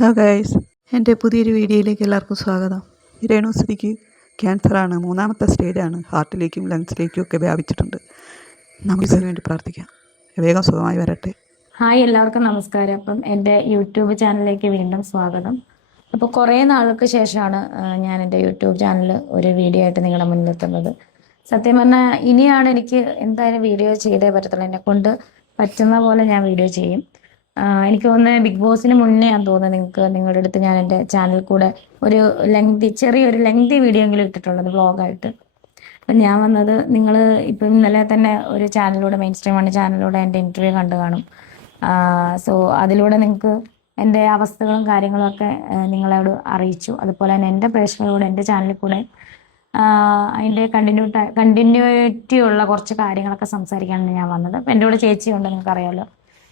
Hello guys, എൻ്റെ പുതിയൊരു വീഡിയോയിലേക്ക് എല്ലാവർക്കും സ്വാഗതം. രേണുസുതിക്ക് ക്യാൻസറാണ്, 3ാമത്തെ സ്റ്റേജാണ്. ഹാർട്ടിലേക്കും ലങ്സിലേക്കും ഒക്കെ വ്യാപിച്ചിട്ടുണ്ട്. നമുക്കിതിനു വേണ്ടി പ്രാർത്ഥിക്കാം, വേഗം സുഖമായി വരട്ടെ. ഹായ്, എല്ലാവർക്കും നമസ്കാരം. അപ്പം എൻ്റെ യൂട്യൂബ് ചാനലിലേക്ക് വീണ്ടും സ്വാഗതം. അപ്പോൾ കുറേ നാൾക്ക് ശേഷമാണ് ഞാൻ എൻ്റെ യൂട്യൂബ് ചാനൽ ഒരു വീഡിയോ ആയിട്ട് നിങ്ങളുടെ മുന്നിലെത്തുന്നത്. സത്യം പറഞ്ഞാൽ ഇനിയാണ് എനിക്ക് എന്തായാലും വീഡിയോ ചെയ്തേ പറ്റത്തുള്ളൂ. എന്നെക്കൊണ്ട് പറ്റുന്ന പോലെ ഞാൻ വീഡിയോ ചെയ്യും. എനിക്ക് തോന്നുന്നത് ബിഗ് ബോസിന് മുന്നേ ആണെന്ന് തോന്നുന്നത് നിങ്ങൾക്ക് നിങ്ങളുടെ അടുത്ത് ഞാൻ എൻ്റെ ചാനൽ കൂടെ ഒരു ചെറിയൊരു ലെങ്തി വീഡിയോ എങ്കിലും ഇട്ടിട്ടുള്ളത് വ്ളോഗായിട്ട്. അപ്പം ഞാൻ വന്നത്, നിങ്ങൾ ഇപ്പം ഇന്നലെ തന്നെ ഒരു ചാനലിലൂടെ, മെയിൻ സ്ട്രീം ആണ് ചാനലിലൂടെ എൻ്റെ ഇൻ്റർവ്യൂ കണ്ടു കാണും. സോ അതിലൂടെ നിങ്ങൾക്ക് എൻ്റെ അവസ്ഥകളും കാര്യങ്ങളൊക്കെ നിങ്ങളോട് അറിയിച്ചു. അതുപോലെ തന്നെ എൻ്റെ പ്രേക്ഷകരോട് എൻ്റെ ചാനലിൽ കൂടെ അതിൻ്റെ കണ്ടിന്യൂറ്റി ഉള്ള കുറച്ച് കാര്യങ്ങളൊക്കെ സംസാരിക്കാനാണ് ഞാൻ വന്നത്. അപ്പം എൻ്റെ കൂടെ ചേച്ചിയുണ്ട്, നിങ്ങൾക്കറിയാമല്ലോ.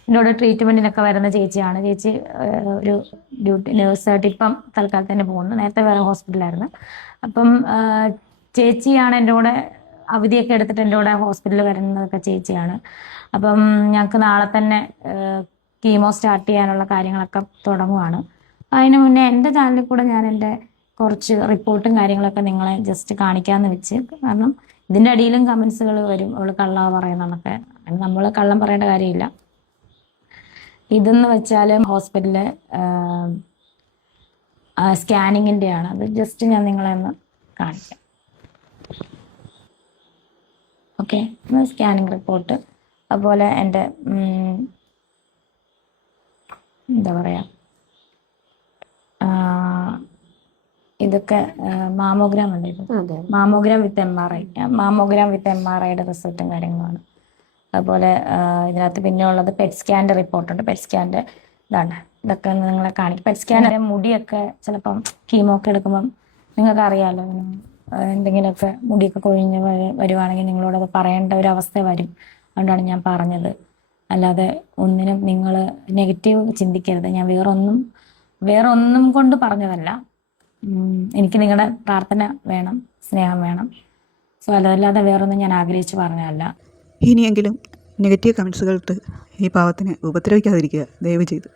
എൻ്റെ കൂടെ ട്രീറ്റ്മെൻറ്റിനൊക്കെ വരുന്ന ചേച്ചിയാണ്. ചേച്ചി ഒരു നേഴ്സായിട്ട് ഇപ്പം തൽക്കാലത്തിന് പോകുന്നു. നേരത്തെ വേറെ ഹോസ്പിറ്റലായിരുന്നു. അപ്പം ചേച്ചിയാണ് എൻ്റെ കൂടെ അവധിയൊക്കെ എടുത്തിട്ട് എൻ്റെ കൂടെ ഹോസ്പിറ്റലിൽ വരുന്നതൊക്കെ ചേച്ചിയാണ്. അപ്പം ഞങ്ങൾക്ക് നാളെ തന്നെ കീമോ സ്റ്റാർട്ട് ചെയ്യാനുള്ള കാര്യങ്ങളൊക്കെ തുടങ്ങുവാണ്. അതിന് മുന്നേ എൻ്റെ ചാനലിൽ കൂടെ ഞാൻ എൻ്റെ കുറച്ച് റിപ്പോർട്ടും കാര്യങ്ങളൊക്കെ നിങ്ങളെ ജസ്റ്റ് കാണിക്കാമെന്ന് വെച്ച്. കാരണം ഇതിൻ്റെ അടിയിലും കമൻസുകൾ വരും, അവൾ കള്ളം പറയുന്നതൊക്കെ. നമ്മൾ കള്ളം പറയേണ്ട കാര്യമില്ല. ഇതെന്ന് വെച്ചാൽ ഹോസ്പിറ്റലിലെ സ്കാനിങ്ങിൻ്റെയാണ്. അത് ജസ്റ്റ് ഞാൻ നിങ്ങളെ ഒന്ന് കാണിക്കാം. ഓക്കെ, സ്കാനിങ് റിപ്പോർട്ട്, അതുപോലെ എൻ്റെ എന്താ പറയുക, ഇതൊക്കെ മാമോഗ്രാം ഉണ്ട്. ഇത് മാമോഗ്രാം വിത്ത് MRIയുടെ റിസൾട്ടും കാര്യങ്ങളാണ്. അതുപോലെ ഇതിനകത്ത് പിന്നെ ഉള്ളത് പെറ്റ് സ്കാൻ്റെ റിപ്പോർട്ടുണ്ട്. പെറ്റ് സ്കാൻ്റെ ഇതാണ്. ഇതൊക്കെ നിങ്ങളെ കാണിക്കും. പെറ്റ് സ്കാൻ്റെ മുടിയൊക്കെ ചിലപ്പം കീമോ ഒക്കെ എടുക്കുമ്പം നിങ്ങൾക്ക് അറിയാമല്ലോ, എന്തെങ്കിലുമൊക്കെ മുടിയൊക്കെ കൊഴിഞ്ഞ് വരുവാണെങ്കിൽ നിങ്ങളോടത് പറയേണ്ട ഒരു അവസ്ഥ വരും. അതുകൊണ്ടാണ് ഞാൻ പറഞ്ഞത്. അല്ലാതെ ഒന്നിനും നിങ്ങൾ നെഗറ്റീവ് ചിന്തിക്കരുത്. ഞാൻ വേറെ ഒന്നും കൊണ്ട് പറഞ്ഞതല്ല. എനിക്ക് നിങ്ങളുടെ പ്രാർത്ഥന വേണം, സ്നേഹം വേണം. സോ അതല്ലാതെ വേറൊന്നും ഞാൻ ആഗ്രഹിച്ച് പറഞ്ഞതല്ല. ഇനിയെങ്കിലും നെഗറ്റീവ് കമൻസുകളിട്ട് ഈ പാവത്തിനെ ഉപദ്രവിക്കാതിരിക്കുക, ദയവ് ചെയ്ത്.